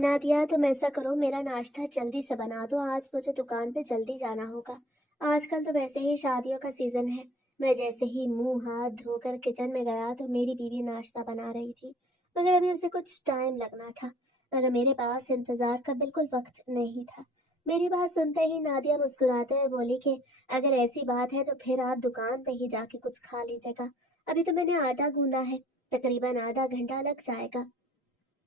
नादिया, तुम ऐसा करो, मेरा नाश्ता जल्दी से बना दो। आज मुझे दुकान पे जल्दी जाना होगा। आजकल तो वैसे ही शादियों का सीजन है। मैं जैसे ही मुंह हाथ धोकर किचन में गया तो मेरी बीवी नाश्ता बना रही थी, मगर अभी उसे कुछ टाइम लगना था, मगर मेरे पास इंतजार का बिल्कुल वक्त नहीं था। मेरी बात सुनते ही नादिया मुस्कुराते हुए बोली कि अगर ऐसी बात है तो फिर आप दुकान पे ही जाके कुछ खा लीजिएगा। अभी तो मैंने आटा गूंदा है, तकरीबन आधा घंटा लग जाएगा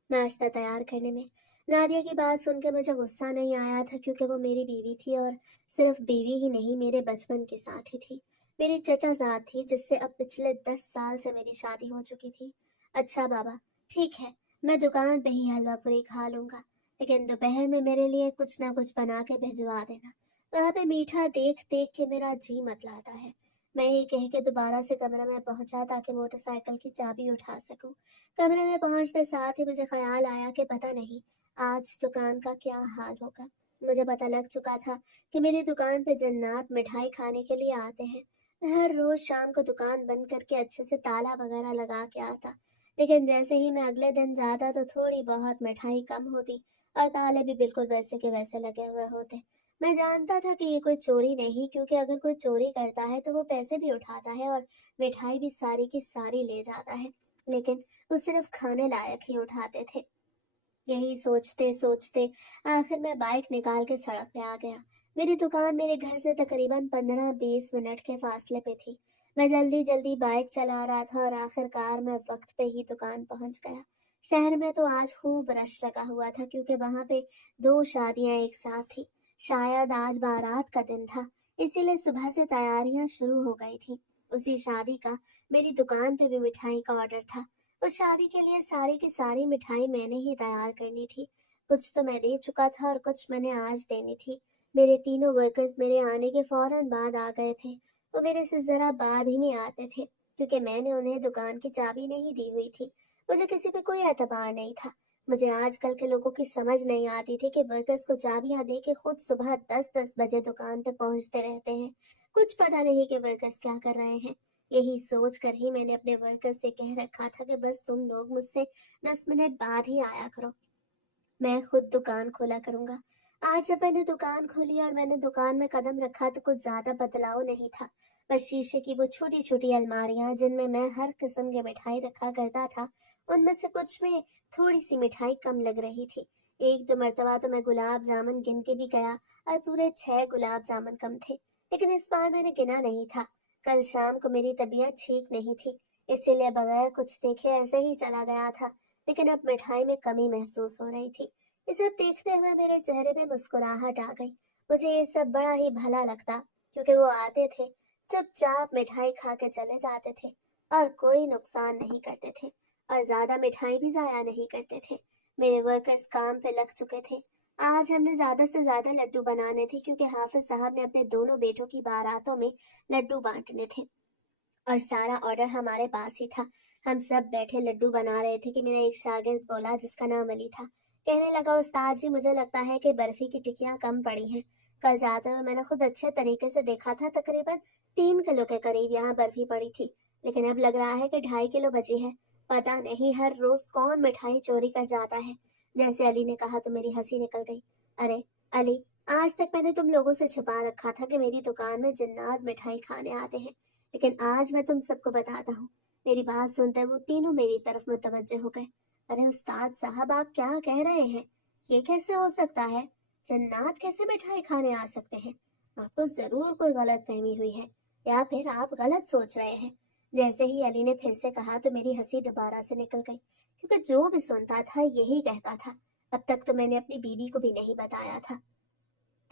नाश्ता तैयार करने में। नादिया की बात सुनकर मुझे गुस्सा नहीं आया था, क्योंकि वो मेरी बीवी थी, और सिर्फ बीवी ही नहीं, मेरे बचपन के साथ ही थी। मेरी चचाजाद थी, जिससे अब पिछले 10 साल से मेरी शादी हो चुकी थी। अच्छा बाबा, ठीक है, मैं दुकान पे ही हलवा पूरी खा लूंगा, लेकिन दोपहर में मेरे लिए कुछ ना कुछ बना के भिजवा देना। वहाँ पे मीठा देख देख के मेरा जी मतलाता है। मैं ये कह के दोबारा से कमरे में पहुंचा ताकि मोटरसाइकिल की चाबी उठा सकूं। कमरे में पहुंचते साथ ही मुझे ख्याल आया कि पता नहीं आज दुकान का क्या हाल होगा। मुझे पता लग चुका था कि मेरी दुकान पे जन्नात मिठाई खाने के लिए आते हैं। मैं हर रोज शाम को दुकान बंद करके अच्छे से ताला वगैरह लगा के आता, लेकिन जैसे ही मैं अगले दिन जाता तो थोड़ी बहुत मिठाई कम होती और ताले भी बिल्कुल वैसे के वैसे लगे हुए होते। मैं जानता था कि ये कोई चोरी नहीं, क्योंकि अगर कोई चोरी करता है तो वो पैसे भी उठाता है और मिठाई भी सारी की सारी ले जाता है, लेकिन वो सिर्फ खाने लायक ही उठाते थे। यही सोचते सोचते आखिर मैं बाइक निकाल के सड़क पे आ गया। मेरी दुकान मेरे घर से तकरीबन 15-20 मिनट के फासले पे थी। मैं जल्दी जल्दी बाइक चला रहा था और आखिरकार मैं वक्त पे ही दुकान पहुंच गया। शहर में तो आज खूब रश लगा हुआ था, क्योंकि वहां पे 2 शादियां एक साथ थी। शायद आज बारात का दिन था, इसीलिए सुबह से तैयारियां शुरू हो गई थी। उसी शादी का मेरी दुकान पे भी मिठाई का ऑर्डर था। उस शादी के लिए सारी की सारी मिठाई मैंने ही तैयार करनी थी। कुछ तो मैं दे चुका था और कुछ मैंने आज देनी थी। मेरे तीनों वर्कर्स मेरे आने के फौरन बाद आ गए थे। वो मेरे से जरा बाद ही में आते थे, क्योंकि मैंने उन्हें दुकान की चाबी नहीं दी हुई थी। मुझे किसी पे कोई एतबार नहीं था। मुझे आजकल के लोगों की समझ नहीं आती थी कि वर्कर्स को चाबियां दे के खुद सुबह 10-10 बजे दुकान पे पहुंचते रहते हैं। कुछ पता नहीं कि वर्कर्स क्या कर रहे हैं। यही सोच कर ही मैंने अपने वर्कर से कह रखा था कि बस तुम लोग मुझसे 10 मिनट बाद ही आया करो, मैं खुद दुकान खोला करूंगा। आज जब मैंने दुकान खोली और मैंने दुकान में कदम रखा तो कुछ ज्यादा बदलाव नहीं था। बस शीशे की वो छोटी छोटी अलमारियां जिनमें मैं हर किस्म की मिठाई रखा करता था, उनमें से कुछ में थोड़ी सी मिठाई कम लग रही थी। एक दो मर्तबा तो मैं गुलाब जामुन गिन के भी गया और पूरे 6 गुलाब जामुन कम थे, लेकिन इस बार मैंने गिना नहीं था। कल शाम को मेरी तबीयत ठीक नहीं थी, इसीलिए बगैर कुछ देखे ऐसे ही चला गया था, लेकिन अब मिठाई में कमी महसूस हो रही थी। इसे देखते हुए मेरे चेहरे पे मुस्कुराहट आ गई। मुझे ये सब बड़ा ही भला लगता, क्योंकि वो आते थे, चुपचाप मिठाई खा के चले जाते थे और कोई नुकसान नहीं करते थे, और ज्यादा मिठाई भी जाया नहीं करते थे। मेरे वर्कर्स काम पे लग चुके थे। आज हमने ज्यादा से ज्यादा लड्डू बनाने थे, क्योंकि हाफिज साहब ने अपने दोनों बेटों की बारातों में लड्डू बांटने थे और सारा ऑर्डर हमारे पास ही था। हम सब बैठे लड्डू बना रहे थे कि मेरा एक शागिर्द बोला, जिसका नाम अली था। कहने लगा, उस्ताद जी, मुझे लगता है कि बर्फी की टिकियां कम पड़ी हैं। कल जाते हुए मैंने खुद अच्छे तरीके से देखा था, तकरीबन 3 किलो के करीब यहाँ बर्फी पड़ी थी, लेकिन अब लग रहा है कि 2.5 किलो बची है। पता नहीं हर रोज कौन मिठाई चोरी कर जाता है। जैसे अली ने कहा तो मेरी हंसी निकल गई। अरे अली, आज तक मैंने तुम लोगों से छुपा रखा था कि मेरी दुकान में जिन्नात मिठाई खाने आते हैं, लेकिन आज मैं तुम सबको बताता हूँ। मेरी बात सुनते वो तीनों मेरी तरफ मुतवज्जे हो गए। अरे उस्ताद साहब, आप क्या कह रहे हैं? ये कैसे हो सकता है? जन्नात कैसे मिठाई खाने आ सकते हैं? आपको जरूर कोई गलत फहमी हुई है, या फिर आप गलत सोच रहे हैं। जैसे ही अली ने फिर से कहा तो मेरी हंसी दोबारा से निकल गई, क्योंकि जो भी सुनता था यही कहता था। अब तक तो मैंने अपनी बीवी को भी नहीं बताया था।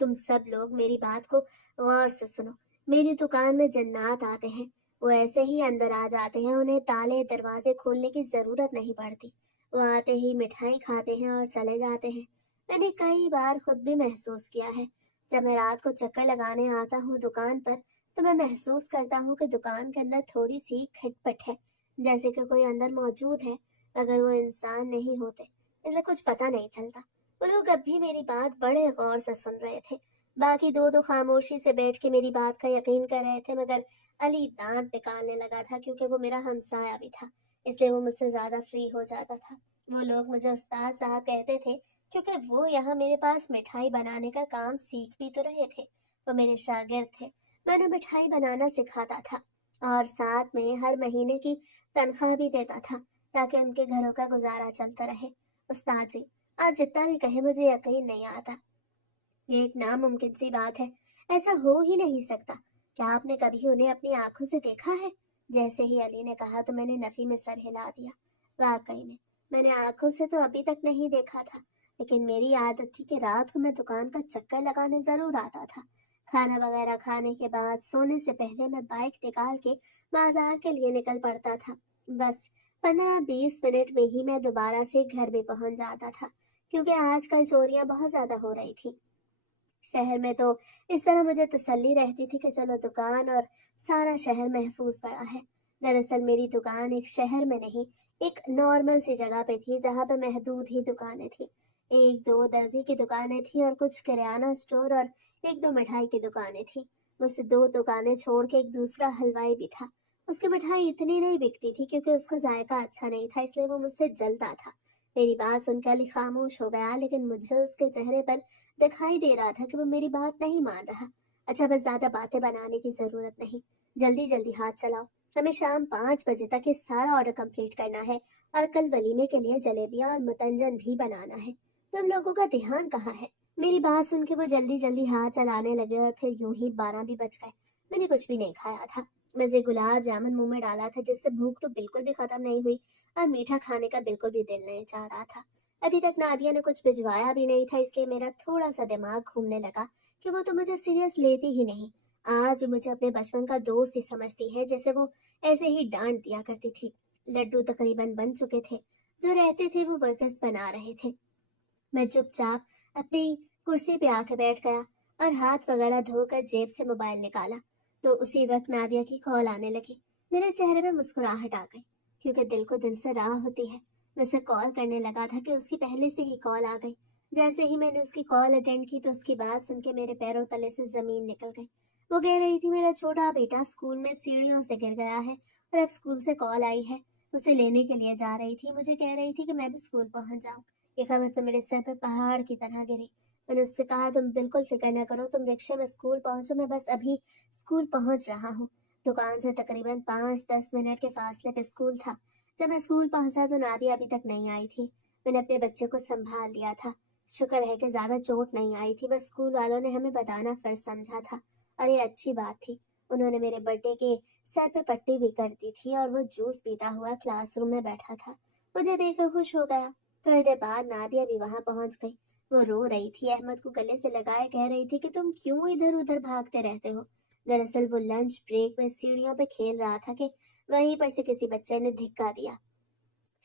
तुम सब लोग मेरी बात को गौर से सुनो। मेरी दुकान में जन्नात आते हैं, वो ऐसे ही अंदर आ जाते हैं, उन्हें ताले दरवाजे खोलने की जरूरत नहीं पड़ती। वो आते ही मिठाई खाते हैं और चले जाते हैं। मैंने कई बार खुद भी महसूस किया है। जब मैं रात को चक्कर लगाने आता हूँ दुकान पर, तो मैं महसूस करता हूँ कि दुकान के अंदर थोड़ी सी खटपट है, जैसे कि कोई अंदर मौजूद है, मगर वो इंसान नहीं होते, इसलिए कुछ पता नहीं चलता। वो लोग अब भी मेरी बात बड़े गौर से सुन रहे थे। बाकी दो तो खामोशी से बैठ के मेरी बात का यकीन कर रहे थे, मगर अली दांत निकालने लगा था, क्योंकि वो मेरा हमसाया भी था, इसलिए वो मुझसे ज्यादा फ्री हो जाता था। वो लोग मुझे उस्ताद साहब कहते थे, क्योंकि वो यहाँ मेरे पास मिठाई बनाने का काम सीख भी तो रहे थे। वो मेरे शागिर्द थे, मैं उन्हें मिठाई बनाना सिखाता था और साथ में हर महीने की तनख्वाह भी देता था ताकि उनके घरों का गुजारा चलता रहे। उस्ताद जी, आप जितना भी कहे मुझे यकीन नहीं आता। ये एक नामुमकिन सी बात है, ऐसा हो ही नहीं सकता। क्या आपने कभी उन्हें अपनी आंखों से देखा है? जैसे ही अली ने कहा तो मैंने नफी में सर हिला दिया। वाकई में मैंने आंखों से तो अभी तक नहीं देखा था, लेकिन मेरी आदत थी कि रात को मैं दुकान का चक्कर लगाने जरूर आता था। खाना वगैरह खाने के बाद सोने से पहले मैं बाइक निकाल के बाजार के लिए निकल पड़ता था। बस 15-20 मिनट में ही मैं दोबारा से घर भी पहुंच जाता था, क्योंकि आजकल चोरियां बहुत ज्यादा हो रही थी शहर में। तो इस तरह मुझे तसल्ली रहती थी कि चलो दुकान और सारा शहर महफूज पड़ा है। दरअसल मेरी दुकान एक शहर में नहीं, एक नॉर्मल सी जगह पे थी जहाँ पे महदूद ही दुकानें थी। एक दो दर्जी की दुकानें थी और कुछ किराना स्टोर और एक दो मिठाई की दुकानें थी। मुझसे दो दुकानें छोड़ के एक दूसरा हलवाई भी था। उसकी मिठाई इतनी नहीं बिकती थी क्योंकि उसका जायका अच्छा नहीं था, इसलिए वो मुझसे जलता था। मेरी बात सुनकर अली खामोश हो गया, लेकिन मुझे उसके चेहरे पर दिखाई दे रहा था कि वो मेरी बात नहीं मान रहा। अच्छा, बस ज्यादा बातें बनाने की जरूरत नहीं, जल्दी जल्दी हाथ चलाओ। हमें शाम 5 बजे तक ये सारा ऑर्डर कंप्लीट करना है और कल वलीमे के लिए जलेबियां और मुतंजन भी बनाना है। तुम लोगों का ध्यान कहाँ है? मेरी बात सुन के वो जल्दी जल्दी हाथ चलाने लगे और फिर यूं ही 12 भी बज गए। मैंने कुछ भी नहीं खाया था, बस ये गुलाब जामुन मुंह में डाला था जिससे भूख तो बिल्कुल भी खत्म नहीं हुई और मीठा खाने का बिल्कुल भी दिल नहीं चाह रहा था। अभी तक नादिया ने कुछ भिजवाया भी नहीं था, इसलिए मेरा थोड़ा सा दिमाग घूमने लगा कि वो तो मुझे सीरियस लेती ही नहीं। आज मुझे अपने बचपन का दोस्त ही समझती है, जैसे वो ऐसे ही डांट दिया करती थी। लड्डू तकरीबन बन चुके थे, जो रहते थे वो वर्कर्स बना रहे थे। मैं चुपचाप अपनी कुर्सी पे आके बैठ गया और हाथ वगैरह धोकर जेब से मोबाइल निकाला तो उसी वक्त नादिया की कॉल आने लगी। मेरे चेहरे पे मुस्कुराहट आ गई, क्योंकि दिल को दिल से राह होती है। मैं उसे कॉल करने लगा था कि उसकी पहले से ही कॉल आ गई। जैसे ही मैंने उसकी कॉल अटेंड की तो उसकी बात सुन के मेरे पैरों तले से जमीन निकल गई। वो कह रही थी मेरा छोटा बेटा स्कूल में सीढ़ियों से गिर गया है और अब स्कूल से कॉल आई है, उसे लेने के लिए जा रही थी। मुझे कह रही थी कि मैं भी स्कूल पहुंच जाऊं। ये खबर तो मेरे सर पे पहाड़ की तरह गिरी। मैंने उससे कहा तुम बिल्कुल फिक्र न करो, तुम रिक्शे में स्कूल पहुंचो, मैं बस अभी स्कूल पहुंच रहा हूँ। दुकान से तकरीबन 5-10 मिनट के फासले पे स्कूल था। जब मैं स्कूल पहुंचा तो नादिया अभी तक नहीं आई थी। मैंने अपने बच्चे को संभाल लिया था। शुक्र है कि ज्यादा चोट नहीं आई थी, बस स्कूल वालों ने हमें बताना फर्ज समझा था और ये अच्छी बात थी। उन्होंने मेरे बर्थडे के सर पे पट्टी भी कर दी थी और वो जूस पीता हुआ क्लासरूम में बैठा था। मुझे देखकर खुश हो गया। थोड़ी देर बाद नादिया भी वहां पहुंच गई। वो रो रही थी, अहमद को गले से लगाए कह रही थी कि तुम क्यों इधर उधर भागते रहते हो। दरअसल वो लंच ब्रेक में सीढ़ियों पे खेल रहा था कि वहीं पर से किसी बच्चे ने धिक्का दिया।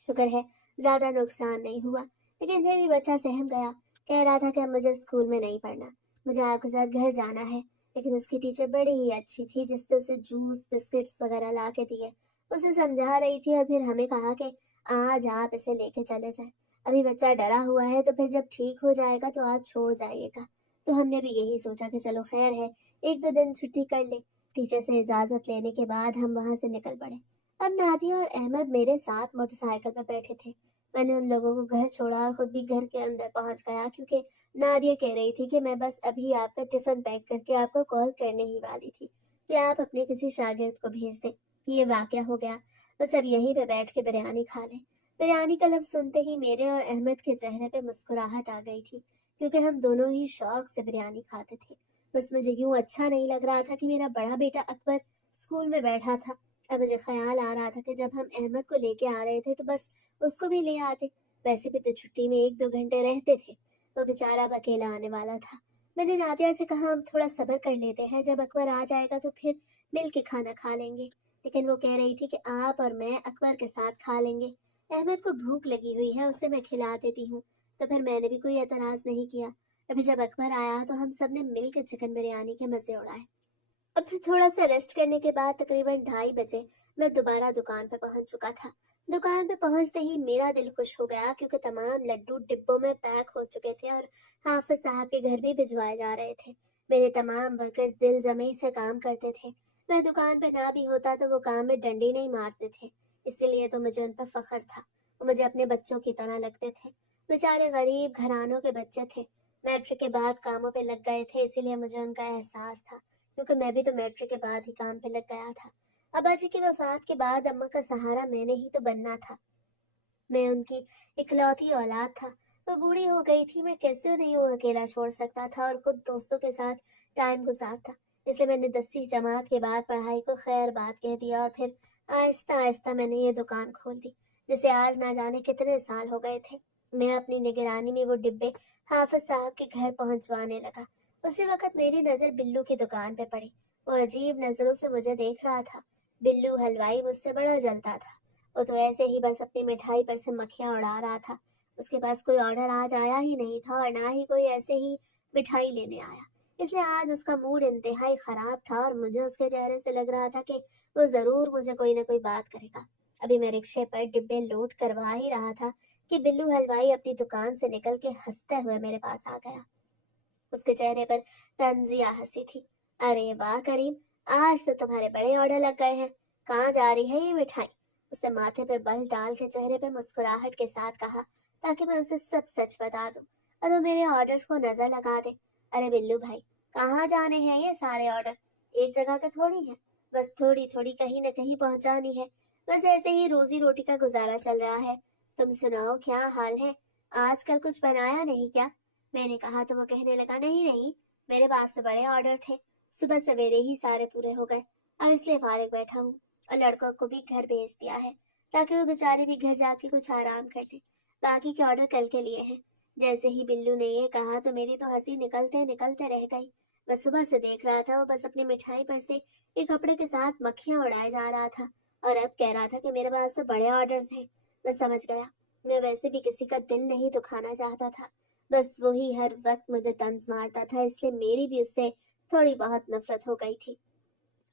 शुक्र है ज्यादा नुकसान नहीं हुआ, लेकिन फिर भी बच्चा सहम गया। कह रहा था कि अब मुझे स्कूल में नहीं पढ़ना, मुझे आपके साथ घर जाना है। लेकिन उसकी टीचर बड़ी ही अच्छी थी, जिसने उसे जूस बिस्किट्स वगैरह ला के दिए। उसे समझा रही थी और फिर हमें कहा कि आज आप इसे लेके चले जाएं। अभी बच्चा डरा हुआ है, तो फिर जब ठीक हो जाएगा तो आप छोड़ जाइएगा। तो हमने भी यही सोचा कि चलो खैर है, 1-2 दिन छुट्टी कर ले। टीचर से इजाजत लेने के बाद हम वहां से निकल पड़े। अब नादिया और अहमद मेरे साथ मोटरसाइकिल पर बैठे थे। मैंने उन लोगों को घर छोड़ा और खुद भी घर के अंदर पहुंच गया, क्योंकि नादिया कह रही थी कि मैं बस अभी आपका टिफिन पैक करके आपको कॉल करने ही वाली थी कि आप अपने किसी शागिर्द को भेज दें। ये वाकया हो गया। बस अब यहीं पे बैठ के बिरयानी खा लें। बिरयानी का लफ्ज सुनते ही मेरे और अहमद के चेहरे पे मुस्कुराहट आ गई थी, क्योंकि हम दोनों ही शौक से बिरयानी खाते थे। बस मुझे यूं अच्छा नहीं लग रहा था कि मेरा बड़ा बेटा अकबर स्कूल में बैठा था। अब मुझे ख्याल आ रहा था कि जब हम अहमद को लेके आ रहे थे तो बस उसको भी ले आते। वैसे भी तो छुट्टी में 1-2 घंटे रहते थे, वो बेचारा अब अकेला आने वाला था। मैंने नादिया से कहा हम थोड़ा सब्र कर लेते हैं, जब अकबर आ जाएगा तो फिर मिल के खाना खा लेंगे। लेकिन वो कह रही थी कि आप और मैं अकबर के साथ खा लेंगे। अहमद को भूख लगी हुई है, उसे मैं खिला देती हूँ। तो फिर मैंने भी कोई एतराज नहीं किया। अभी जब अकबर आया तो हम सब ने मिल के चिकन बिरयानी के मजे उड़ाए। और फिर थोड़ा सा रेस्ट करने के बाद तकरीबन 2:30 बजे मैं दोबारा दुकान पर पहुंच चुका था। दुकान पर पहुंचते ही मेरा दिल खुश हो गया, क्योंकि तमाम लड्डू डिब्बों में पैक हो चुके थे और हाफिज साहब के घर भी भिजवाए जा रहे थे। मेरे तमाम वर्कर्स दिल जमे से काम करते थे। मैं दुकान पर ना भी होता तो वो काम में डंडी नहीं मारते थे, इसीलिए तो मुझे उन पर फख्र था। वो मुझे अपने बच्चों की तरह लगते थे। बेचारे गरीब घरानों के बच्चे थे, मैट्रिक के बाद कामों पे लग गए थे, इसीलिए मुझे उनका एहसास था, क्योंकि मैं भी तो मैट्रिक के बाद ही काम पे लग गया था। अब्बा जी की वफात के बाद अम्मा का सहारा मैंने ही तो बनना था। मैं उनकी इकलौती औलाद था। वो बूढ़ी हो गई थी, मैं कैसे उन्हें यूं अकेला छोड़ सकता था और खुद दोस्तों के साथ टाइम गुजारता। इसलिए मैंने 10वीं जमात के बाद पढ़ाई को खैर बात कह दिया और फिर आहिस्ता आहिस्ता मैंने ये दुकान खोल दी, जिसे आज ना जाने कितने साल हो गए थे। मैं अपनी निगरानी में वो डिब्बे हाफिज साहब के घर पहुंचवाने लगा। उसी वक्त मेरी नजर बिल्लू की दुकान पे पड़ी। वो अजीब नजरों से मुझे देख रहा था। बिल्लू हलवाई मुझसे बड़ा जलता था। वो तो ऐसे ही बस अपनी मिठाई पर से मक्खियां उड़ा रहा था। उसके पास कोई ऑर्डर आज आया ही नहीं था और ना ही कोई ऐसे ही मिठाई लेने आया। इसलिए आज उसका मूड इंतहाई खराब था और मुझे उसके चेहरे से लग रहा था कि वो जरूर मुझे कोई ना कोई बात करेगा। अभी मैं रिक्शे पर डिब्बे लोड करवा ही रहा था कि बिल्लू हलवाई अपनी दुकान से निकल के हंसते हुए मेरे पास आ गया। उसके चेहरे पर तंजिया हंसी थी। अरे वाह करीम, आज तो तुम्हारे बड़े ऑर्डर लग गए हैं। कहाँ जा रही है ये मिठाई? उसने माथे पे बल डाल के चेहरे पे मुस्कुराहट के साथ कहा, ताकि मैं उसे सब सच बता दूं और वो मेरे ऑर्डर्स को नजर लगा दे। अरे बिल्लू भाई, कहाँ जाने हैं ये सारे ऑर्डर? एक जगह का थोड़ी है, बस थोड़ी थोड़ी कहीं न कहीं पहुंचानी है। बस ऐसे ही रोजी रोटी का गुजारा चल रहा है। तुम सुनाओ, क्या हाल है? आजकल कुछ बनाया नहीं क्या? मैंने कहा तो वो कहने लगा, नहीं नहीं, मेरे पास तो बड़े ऑर्डर थे, सुबह सवेरे ही सारे पूरे हो गए। अब इसलिए फारिग बैठा हूँ और लड़कों को भी घर भेज दिया है, ताकि वो बेचारे भी घर जाके कुछ आराम कर ले। बाकी के ऑर्डर कल के लिए हैं। जैसे ही बिल्लू ने ये कहा तो मेरी तो हंसी निकलते निकलते रह गई। मैं सुबह से देख रहा था वो बस अपनी मिठाई पर से एक कपड़े के साथ मक्खियां उड़ाए जा रहा था और अब कह रहा था कि मेरे पास तो बड़े ऑर्डर्स हैं। मैं समझ गया, मैं वैसे भी किसी का दिल नहीं दुखाना चाहता था। बस वही हर वक्त मुझे तंज मारता था, इसलिए मेरी भी उससे थोड़ी बहुत नफरत हो गई थी।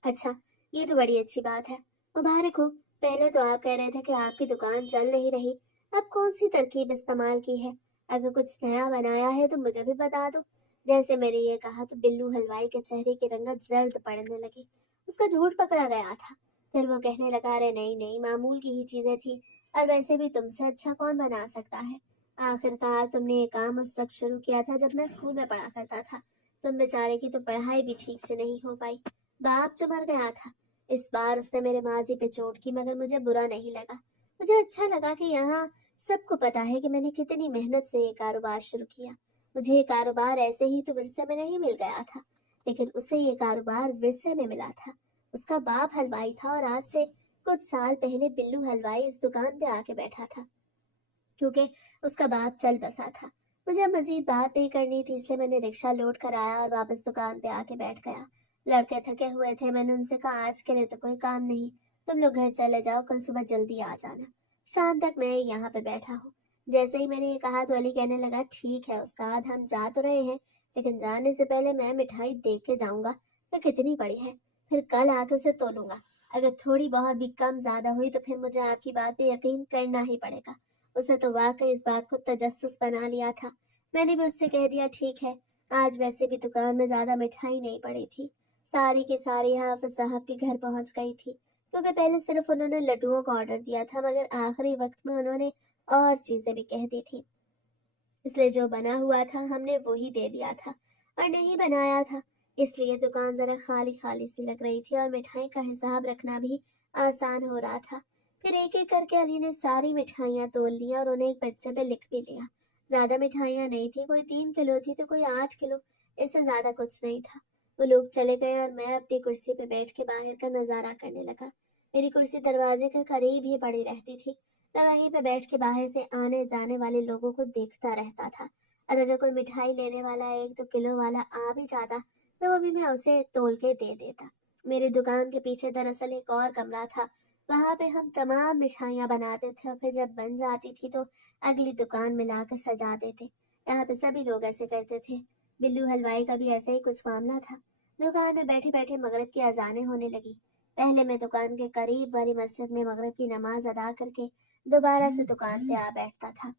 अच्छा, ये तो बड़ी अच्छी बात है। मुबारक हो। पहले तो आप कह रहे थे कि आपकी दुकान चल नहीं रही, अब कौन सी तरकीब इस्तेमाल की है? अगर कुछ नया बनाया है तो मुझे भी बता दो। जैसे मैंने ये कहा तो बिल्लू हलवाई के चेहरे की रंगत जर्द पड़ने लगी। उसका झूठ पकड़ा गया था। फिर वो कहने लगा, अरे नहीं नहीं, मामूल की ही चीजें थी और वैसे भी तुमसे अच्छा कौन बना सकता है? आखिरकार तुमने ये काम उस वक्त शुरू किया था जब मैं स्कूल में पढ़ा करता था। तुम बेचारे की तो पढ़ाई भी ठीक से नहीं हो पाई। बाप जो मर गया था। इस बार उसने मेरे माजी पे चोट की, मगर मुझे बुरा नहीं लगा। मुझे अच्छा लगा कि यहाँ सबको पता है कि मैंने कितनी मेहनत से ये कारोबार शुरू किया। मुझे ये कारोबार ऐसे ही तो विरसे में नहीं मिल गया था, लेकिन उसे ये कारोबार विरसे में मिला था। उसका बाप हलवाई था और आज से कुछ साल पहले बिल्लू हलवाई इस दुकान पे आके बैठा था, क्योंकि उसका बाप चल बसा था। मुझे मजीद बात नहीं करनी थी, इसलिए मैंने रिक्शा लोड कराया और वापस दुकान पे आके बैठ गया। लड़के थके हुए थे, मैंने उनसे कहा, आज के लिए तो कोई काम नहीं, तुम लोग घर चले जाओ, कल सुबह जल्दी आ जाना। शाम तक मैं यहाँ पे बैठा हूँ। जैसे ही मैंने ये कहा तो अली कहने लगा, ठीक है उस्ताद, हम जा तो रहे हैं, लेकिन जाने से पहले मैं मिठाई देख के जाऊंगा कि कितनी बड़ी है, फिर कल आके उसे तोलूंगा। अगर थोड़ी बहुत भी कम ज्यादा हुई तो फिर मुझे आपकी बात पे यकीन करना ही पड़ेगा। उसे तो वाकई इस बात को तजस्सुस बना लिया था। मैंने भी उससे कह दिया, ठीक है। आज वैसे भी दुकान में ज्यादा मिठाई नहीं पड़ी थी, सारी की सारी हाफिज साहब के घर पहुंच गई थी, क्योंकि पहले सिर्फ उन्होंने लड्डुओं का ऑर्डर दिया था, मगर आखिरी वक्त में उन्होंने और चीजें भी कह दी थी। इसलिए जो बना हुआ था हमने वो ही दे दिया था और नहीं बनाया था, इसलिए दुकान जरा खाली खाली सी लग रही थी और मिठाई का हिसाब रखना भी आसान हो रहा था। फिर एक एक करके अली ने सारी मिठाइयाँ तोल ली और उन्हें एक पर्चे पे लिख भी लिया। ज्यादा मिठाइयाँ नहीं थी, कोई 3 किलो थी तो कोई 8 किलो, इससे ज्यादा कुछ नहीं था। वो लोग चले गए और मैं अपनी कुर्सी पे बैठ के बाहर का नजारा करने लगा। मेरी कुर्सी दरवाजे के करीब ही पड़ी रहती थी। मैं वहीं पे बैठ के बाहर से आने जाने वाले लोगों को देखता रहता था और अगर कोई मिठाई लेने वाला 1-2 किलो वाला आ भी जाता तो वो भी मैं उसे तोल के दे देता। मेरी दुकान के पीछे दरअसल एक और कमरा था, वहां पे हम तमाम मिठाइयाँ बनाते थे और फिर जब बन जाती थी तो अगली दुकान में लाकर सजा देते। यहाँ पे सभी लोग ऐसे करते थे। बिल्लू हलवाई का भी ऐसा ही कुछ मामला था। दुकान में बैठे बैठे मगरिब की अजानें होने लगी। पहले मैं दुकान के करीब वाली मस्जिद में मगरिब की नमाज अदा करके दोबारा से दुकान पे आ बैठता था,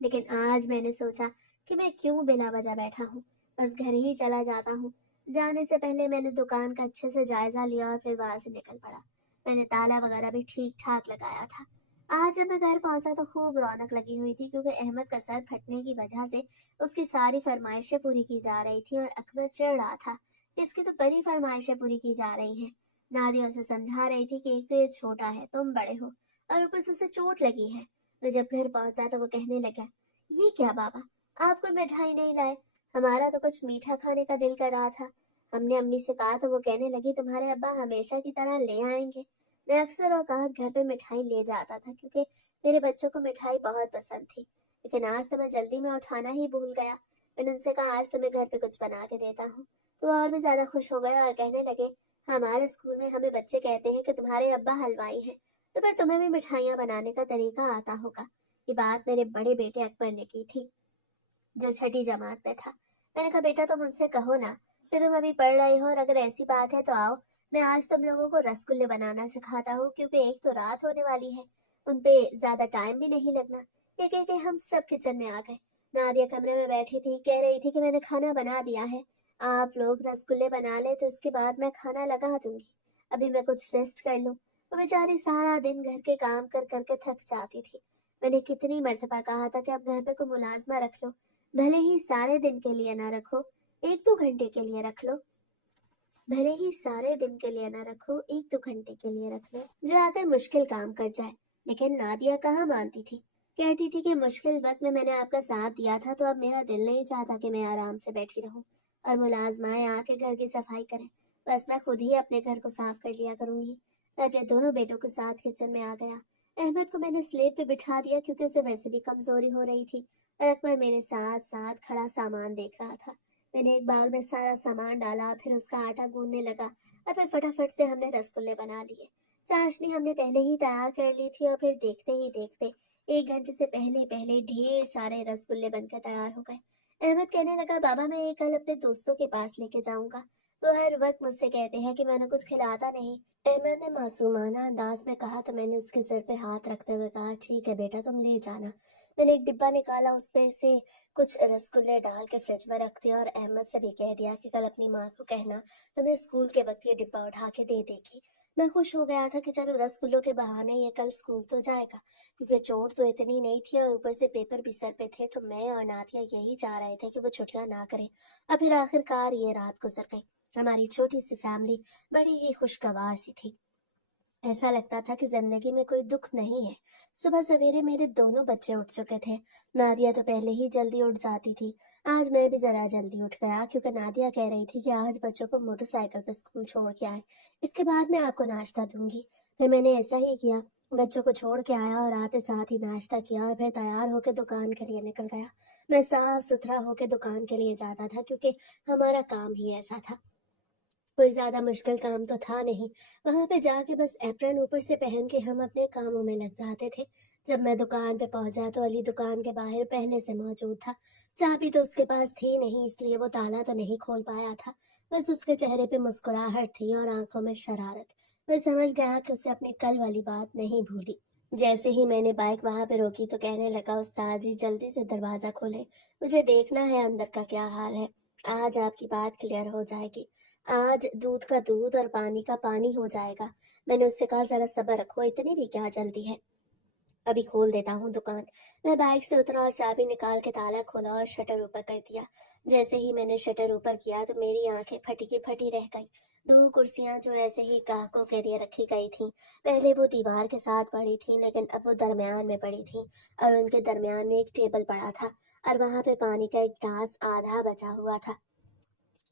लेकिन आज मैंने सोचा कि मैं क्यों बिना वजह बैठा हूँ, बस घर ही चला जाता हूँ। जाने से पहले मैंने दुकान का अच्छे से जायजा लिया और फिर वहां से निकल पड़ा। मैंने ताला वगैरह भी ठीक ठाक लगाया था। आज जब मैं घर पहुंचा तो खूब रौनक लगी हुई थी, क्योंकि अहमद का सर फटने की वजह से उसकी सारी फरमाइशें पूरी की जा रही थी और अकबर चिढ़ रहा था कि इसकी तो बड़ी फरमाइशें पूरी की जा रही हैं। नादिया उसे समझा रही थी कि एक तो ये छोटा है, तुम बड़े हो, और ऊपर से उसे चोट लगी है। मैं जब घर पहुंचा तो वो कहने लगा, ये क्या बाबा, आप कोई मिठाई नहीं लाए? हमारा तो कुछ मीठा खाने का दिल कर रहा था। हमने अम्मी से कहा तो वो कहने लगी तुम्हारे अब्बा हमेशा की तरह ले आएंगे। मैं अक्सर औकात घर पे मिठाई ले जाता था, क्योंकि मेरे बच्चों को मिठाई बहुत पसंद थी। लेकिन आज तो मैं जल्दी में उठाना ही भूल गया। मैंने उनसे कहा आज तो मैं घर पे कुछ बना के देता हूँ। तो और भी ज्यादा खुश हो गए और कहने लगे, हमारे स्कूल में हमें बच्चे कहते हैं कि तुम्हारे अब्बा हलवाई हैं, तो फिर तुम्हें भी मिठाइयाँ बनाने का तरीका आता होगा। ये बात मेरे बड़े बेटे अकबर ने की थी, जो छठी जमात में था। मैंने कहा बेटा तुम उनसे कहो ना कि तुम अभी पढ़ रहे हो, और अगर ऐसी बात है तो आओ, मैं आज तुम लोगों को रसगुल्ले बनाना सिखाता हूँ, क्योंकि एक तो रात होने वाली है, उन पे ज्यादा टाइम भी नहीं लगना। ये कह के हम सब किचन में आ गए। नादिया कमरे में बैठी थी, कह रही थी कि मैंने खाना बना दिया है, आप लोग रसगुल्ले बना ले तो उसके बाद मैं खाना लगा दूंगी। अभी मैं कुछ रेस्ट कर लूं। वो बेचारी सारा दिन घर के काम कर करके थक जाती थी। मैंने कितनी मर्तबा कहा था कि अब घर पे को मुलाजमा रख लो, भले ही सारे दिन के लिए ना रखो, एक दो घंटे के लिए रख लो। भले ही सारे दिन के लिए ना रखो, एक दो घंटे के लिए रख लो, जो आकर मुश्किल काम कर जाए। लेकिन नादिया कहाँ मानती थी। कहती थी कि मुश्किल वक्त में मैंने आपका साथ दिया था, तो अब मेरा दिल नहीं चाहता कि मैं आराम से बैठी रहूं और मुलाजमाएं आके घर की सफाई करें। बस मैं खुद ही अपने घर को साफ कर लिया करूंगी। मैं अपने दोनों बेटों के साथ किचन में आ गया। अहमद को मैंने स्लेब पे बिठा दिया, क्योंकि उसे वैसे भी कमजोरी हो रही थी, और अकबर मेरे साथ साथ खड़ा सामान देख रहा था। मैंने एक बाउल में सारा सामान डाला, फिर उसका आटा गूंदने लगा, और फिर फटाफट से हमने रसगुल्ले बना लिए। चाशनी हमने पहले ही तैयार कर ली थी, और फिर देखते ही देखते 1 घंटे से पहले पहले ढेर सारे रसगुल्ले बनकर तैयार हो गए। अहमद कहने लगा, बाबा मैं ये कल अपने दोस्तों के पास लेके जाऊंगा, वो हर वक्त मुझसे कहते हैं कि मैं उन्हें कुछ खिलाता नहीं। अहमद ने मासूमाना अंदाज में कहा तो मैंने उसके सर पे हाथ रखते हुए कहा, ठीक है बेटा तुम ले जाना। मैंने एक डिब्बा निकाला, उस पे से कुछ रसगुल्ले डाल के फ्रिज में रख दिया, और अहमद से भी कह दिया कि कल अपनी माँ को कहना तुम्हें स्कूल के वक्त ये डिब्बा उठा के दे देगी। मैं खुश हो गया था कि चलो रसगुल्लों के बहाने ये कल स्कूल तो जाएगा, क्योंकि चोट तो इतनी नहीं थी और ऊपर से पेपर भी सर पे थे। तो मैं और नादिया यही चाह रहे थे कि वो छुट्टियां ना करे, और फिर आखिरकार ये रात गुजर गई। हमारी छोटी सी फैमिली बड़ी ही खुशगवार सी थी। ऐसा लगता था कि जिंदगी में कोई दुख नहीं है। सुबह सवेरे मेरे दोनों बच्चे उठ चुके थे। नादिया तो पहले ही जल्दी उठ जाती थी। आज मैं भी जरा जल्दी उठ गया, क्योंकि नादिया कह रही थी कि आज बच्चों को मोटरसाइकिल पर स्कूल छोड़ के आए, इसके बाद मैं आपको नाश्ता दूंगी। फिर मैंने ऐसा ही किया, बच्चों को छोड़ के आया और आते साथ ही नाश्ता किया, और फिर तैयार होकर दुकान के लिए निकल गया। मैं साफ सुथरा होकर दुकान के लिए जाता था, क्योंकि हमारा काम ही ऐसा था। कोई ज्यादा मुश्किल काम तो था नहीं। वहां पे जाके बस एप्रन ऊपर से पहन के हम अपने कामों में लग जाते थे। जब मैं दुकान पे पहुंचा तो अली दुकान के बाहर पहले से मौजूद था। चाबी तो उसके पास थी नहीं, इसलिए वो ताला तो नहीं खोल पाया था। बस उसके चेहरे पे मुस्कुराहट थी और आंखों में शरारत। मैं समझ गया कि उसे अपनी कल वाली बात नहीं भूली। जैसे ही मैंने बाइक वहां पे रोकी तो कहने लगा, उस्ताद जी जल्दी से दरवाजा खोले, मुझे देखना है अंदर का क्या हाल है। आज आपकी बात क्लियर हो जाएगी। आज दूध का दूध और पानी का पानी हो जाएगा। मैंने उससे कहा, जरा सब्र रखो, इतनी भी क्या जल्दी है, अभी खोल देता हूँ दुकान। मैं बाइक से उतरा और चाबी निकाल के ताला खोला और शटर ऊपर कर दिया। जैसे ही मैंने शटर ऊपर किया तो मेरी आंखें फटी की फटी रह गई। दो कुर्सियां जो ऐसे ही ग्राहकों के लिए रखी गई थी, पहले वो दीवार के साथ पड़ी थी, लेकिन अब वो दरमियान में पड़ी थी, और उनके दरमियान में एक टेबल पड़ा था, और वहां पे पानी का एक गिलास आधा बचा हुआ था।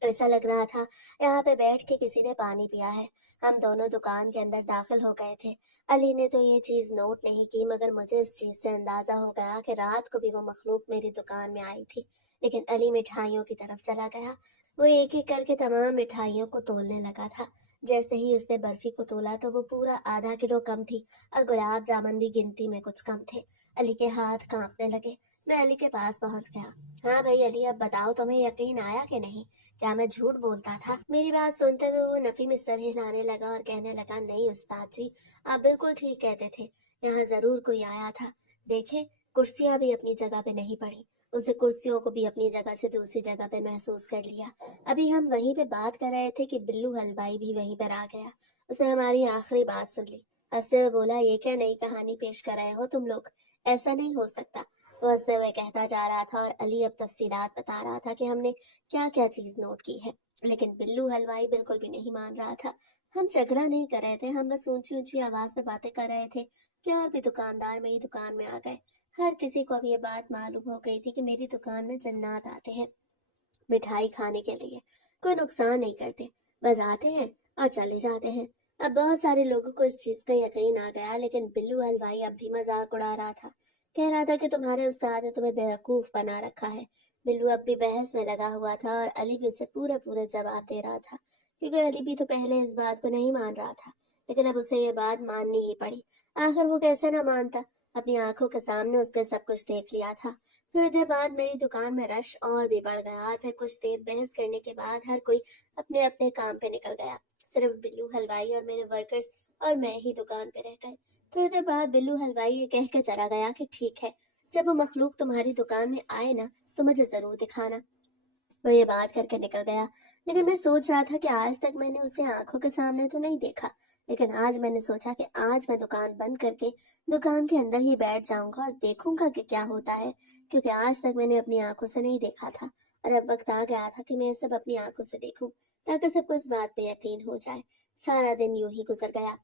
ऐसा लग रहा था यहाँ पे बैठ के किसी ने पानी पिया है। हम दोनों दुकान के अंदर दाखिल हो गए थे। अली ने तो ये चीज नोट नहीं की, मगर मुझे इस चीज से अंदाजा हो गया कि रात को भी वो मखलूक मेरी दुकान में आई थी। लेकिन अली मिठाइयों की तरफ चला गया। वो एक एक करके तमाम मिठाइयों को तोलने लगा था। जैसे ही उसने बर्फी को तोला तो वो पूरा आधा किलो कम थी, और गुलाब जामुन भी गिनती में कुछ कम थे। अली के हाथ कांपने लगे। मैं अली के पास पहुंच गया। हाँ भाई अली, अब बताओ तुम्हें यकीन आया कि नहीं? क्या मैं झूठ बोलता था? मेरी बात सुनते हुए वो नफी में सर हिलाने लगा और कहने लगा, नहीं उस्ताद जी, आप बिल्कुल ठीक कहते थे, यहाँ जरूर कोई आया था। देखे, कुर्सियां भी अपनी जगह पे नहीं पड़ी। उसे कुर्सियों को भी अपनी जगह से दूसरी जगह पे महसूस कर लिया। अभी हम वहीं पे बात कर रहे थे कि बिल्लू हलवाई भी वहीं पर आ गया। उसे हमारी आखिरी बात सुन ली। हंसते हुए बोला, ये क्या नई कहानी पेश कर रहे हो तुम लोग? ऐसा नहीं हो सकता। वो हंसते हुए कहता जा रहा था और अली अब तफसीलात बता रहा था कि हमने क्या क्या चीज नोट की है। लेकिन बिल्लू हलवाई बिल्कुल भी नहीं मान रहा था। हम झगड़ा नहीं कर रहे थे, हम बस ऊंची ऊंची आवाज में बातें कर रहे थे कि और भी दुकानदार मेरी दुकान में आ गए। हर किसी को अब ये बात मालूम हो गई थी कि मेरी दुकान में जन्नात आते हैं मिठाई खाने के लिए। कोई नुकसान नहीं करते, बस आते हैं और चले जाते हैं। अब बहुत सारे लोगों को इस चीज का यकीन आ गया, लेकिन बिल्लू हलवाई अब भी मजाक उड़ा रहा था। कह रहा था कि तुम्हारे उस्ताद ने तुम्हें बेवकूफ बना रखा है। बिल्लू अब भी बहस में लगा हुआ था और अली भी उसे पूरे पूरे जवाब दे रहा था, क्योंकि अली भी तो पहले इस बात को नहीं मान रहा था, लेकिन अब उसे ये बात माननी ही पड़ी। आखिर वो कैसे ना मानता, अपनी आंखों के सामने उसने सब कुछ देख लिया था। थोड़ी देर बाद मेरी दुकान में रश और भी बढ़ गया और फिर कुछ देर बहस करने के बाद हर कोई अपने अपने काम पे निकल गया। सिर्फ बिल्लू हलवाई और मेरे वर्कर्स और मैं ही दुकान पे रह गए। थोड़ी देर बाद बिल्लू हलवाई ये कह के चला गया कि ठीक है, जब वो मखलूक तुम्हारी दुकान में आए ना तो मुझे जरूर दिखाना। वो ये बात करके निकल गया। लेकिन मैं सोच रहा था कि आज तक मैंने उसे आंखों के सामने तो नहीं देखा, लेकिन आज मैंने सोचा कि आज मैं दुकान बंद करके दुकान के अंदर ही बैठ जाऊंगा और देखूंगा कि क्या होता है, क्योंकि आज तक मैंने अपनी आंखों से नहीं देखा था और अब वक्त आ गया था कि मैं ये सब अपनी आंखों से देखूं, ताकि सबको इस बात पे यकीन हो जाए। सारा दिन यूं ही गुजर गया।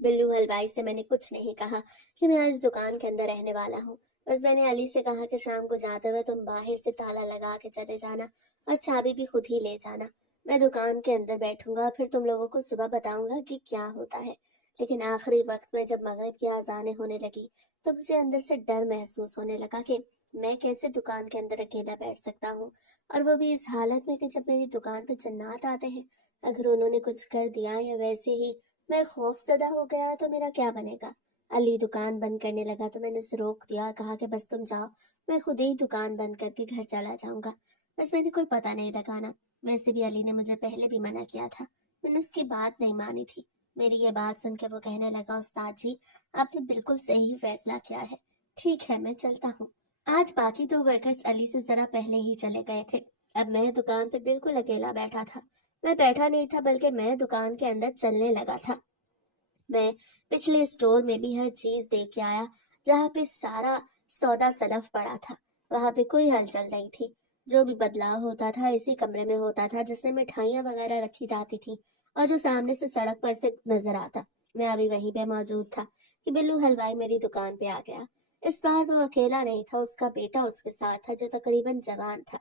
बिल्लू हलवाई से मैंने कुछ नहीं कहा कि मैं आज दुकान के अंदर रहने वाला हूँ। बस मैंने अली से कहा कि शाम को जाते हुए तुम बाहर से ताला लगा के चले जाना और चाबी भी खुद ही ले जाना। मैं दुकान के अंदर बैठूंगा और फिर तुम लोगों को सुबह बताऊंगा कि क्या होता है। लेकिन आखिरी वक्त में जब मगरिब की आजानें होने लगी तो मुझे अंदर से डर महसूस होने लगा कि मैं कैसे दुकान के अंदर अकेला बैठ सकता हूँ, और वो भी इस हालत में कि जब मेरी दुकान पे जन्नात आते हैं। अगर उन्होंने कुछ कर दिया या वैसे ही मैं खौफजदा हो गया तो मेरा क्या बनेगा। अली दुकान बंद करने लगा तो मैंने उसे रोक दिया और कहा कि बस तुम जाओ, मैं खुद ही दुकान बंद करके घर चला जाऊंगा। बस मैंने कोई पता नहीं लगाना। वैसे भी अली ने मुझे पहले भी मना किया था, मैंने उसकी बात नहीं मानी थी। मेरी ये बात सुन के वो कहने लगा, उस्ताद जी आपने बिल्कुल सही फैसला किया है। ठीक है, मैं चलता हूँ। आज बाकी दो वर्कर्स अली से जरा पहले ही चले गए थे। अब मैं दुकान पे बिल्कुल अकेला बैठा था। मैं बैठा नहीं था, बल्कि मैं दुकान के अंदर चलने लगा था। मैं पिछले स्टोर में भी हर चीज देख के आया, जहाँ पे सारा सौदा सलफ पड़ा था। वहां पे कोई हलचल नहीं थी। जो भी बदलाव होता था इसी कमरे में होता था, जिसमें मिठाइयाँ वगैरह रखी जाती थी और जो सामने से सड़क पर से नजर आता। मैं अभी वहीं पे मौजूद था कि बिल्लू हलवाई मेरी दुकान पे आ गया। इस बार वो अकेला नहीं था, उसका बेटा उसके साथ था जो तकरीबन जवान था,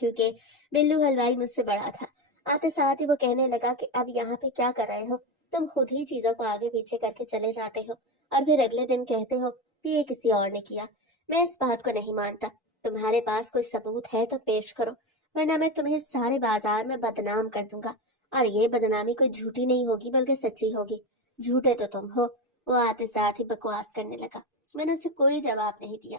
क्योंकि बिल्लू हलवाई मुझसे बड़ा था। आते साथ ही वो कहने लगा कि अब यहाँ पे क्या कर रहे हो? तुम खुद ही चीजों को आगे पीछे करके चले जाते हो और फिर अगले दिन कहते हो कि ये किसी और ने किया। मैं इस बात को नहीं मानता। तुम्हारे पास कोई सबूत है तो पेश करो, वरना मैं तुम्हें सारे बाजार में बदनाम कर दूंगा। और ये बदनामी कोई झूठी नहीं होगी बल्कि सच्ची होगी। झूठे तो तुम हो। वो आते साथ ही बकवास करने लगा। मैंने उसे कोई जवाब नहीं दिया।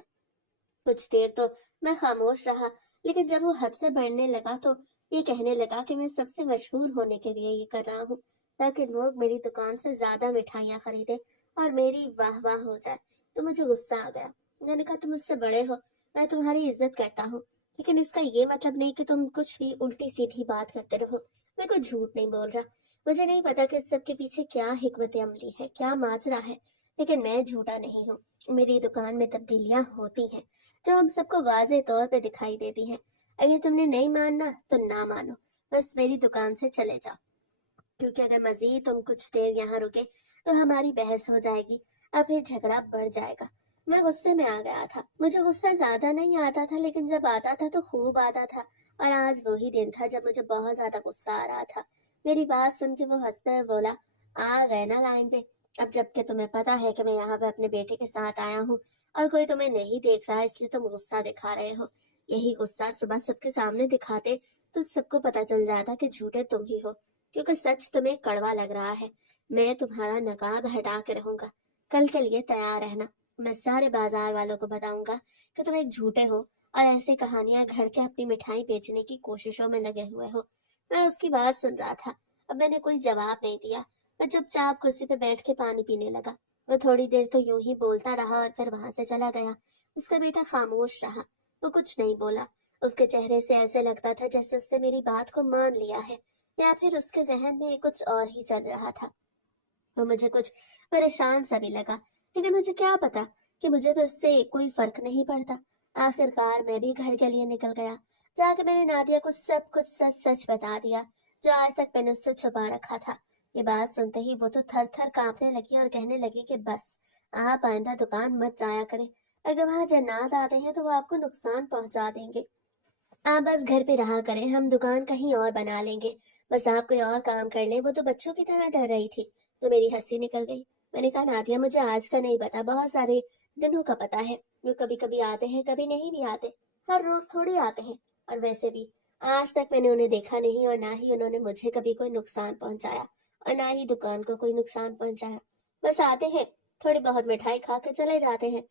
कुछ देर तो मैं खामोश रहा, लेकिन जब वो हद से बढ़ने लगा तो ये कहने लगा कि मैं सबसे मशहूर होने के लिए ये कर रहा हूँ, ताकि लोग मेरी दुकान से ज्यादा मिठाइयाँ खरीदें और मेरी वाह वाह हो जाए। तो मुझे गुस्सा आ गया। मैंने कहा, तुम मुझसे बड़े हो, मैं तुम्हारी इज्जत करता हूँ, लेकिन इसका ये मतलब नहीं कि तुम कुछ भी उल्टी सीधी बात करते रहो। मैं कोई झूठ नहीं बोल रहा। मुझे नहीं पता कि इस सब के पीछे क्या हिकमत अमली है, क्या माजरा है, लेकिन मैं झूठा नहीं हूँ। मेरी दुकान में तब्दीलियां होती हैं जो हम सबको वाजे तौर पे दिखाई देती हैं। अगर तुमने नहीं मानना तो ना मानो, बस मेरी दुकान से चले जाओ, क्योंकि अगर मजीद तुम कुछ देर यहाँ रुके तो हमारी बहस हो जाएगी और फिर झगड़ा बढ़ जाएगा। मैं गुस्से में आ गया था। मुझे गुस्सा ज्यादा नहीं आता था, लेकिन जब आता था तो खूब आता था। और आज वही दिन था जब मुझे बहुत ज्यादा गुस्सा आ रहा था। मेरी बात सुन के वो हंसते हुए बोला, आ गए ना लाइन पे? अब जबकि तुम्हें पता है कि मैं यहाँ पे अपने बेटे के साथ आया हूँ और कोई तुम्हें नहीं देख रहा, इसलिए तुम गुस्सा दिखा रहे हो। यही गुस्सा सुबह सबके सामने दिखाते तो सबको पता चल जाता कि झूठे तुम ही हो, क्योंकि सच तुम्हें कड़वा लग रहा है। मैं तुम्हारा नकाब हटा के रहूंगा। कल के लिए तैयार रहना। मैं सारे बाजार वालों को बताऊंगा कि तुम एक झूठे हो और ऐसे कहानियां घड़ के अपनी मिठाई बेचने की कोशिशों में लगे हुए हो। मैं उसकी बात सुन रहा था। अब मैंने कोई जवाब नहीं दिया। मैं चुपचाप कुर्सी पे बैठ के पानी पीने लगा। वो थोड़ी देर तो यूं ही बोलता रहा और फिर वहां से चला गया। उसका बेटा खामोश रहा। वो कुछ नहीं बोला। उसके चेहरे से ऐसे लगता था जैसे उसने मेरी बात को मान लिया है, या फिर उसके जहन में कुछ और ही चल रहा था। वो मुझे कुछ परेशान सा भी लगा, लेकिन मुझे क्या पता कि मुझे तो इससे कोई फर्क नहीं पड़ता। आखिरकार मैं भी घर के लिए निकल गया, जाके मैंने नादिया को सब कुछ सच सच बता दिया, जो आज तक मैंने उससे छुपा रखा था। ये बात सुनते ही वो तो थर थर कांपने लगी और कहने लगी कि बस आप आइंदा दुकान मत जाया करें। अगर वहां जन्नात आते हैं तो वो आपको नुकसान पहुंचा देंगे। आप बस घर पे रहा करें, हम दुकान कहीं और बना लेंगे। बस आप कोई और काम कर लें। वो तो बच्चों की तरह डर रही थी, तो मेरी हंसी निकल गई। मैंने कहा नादिया, मुझे आज का नहीं पता, बहुत सारे दिनों का पता है। वो कभी कभी आते हैं, कभी नहीं भी आते, हर रोज थोड़ी आते हैं। और वैसे भी आज तक मैंने उन्हें देखा नहीं, और ना ही उन्होंने मुझे कभी कोई नुकसान पहुंचाया, और ना ही दुकान को कोई नुकसान पहुंचाया। बस आते हैं, थोड़ी बहुत मिठाई खा के चले जाते हैं।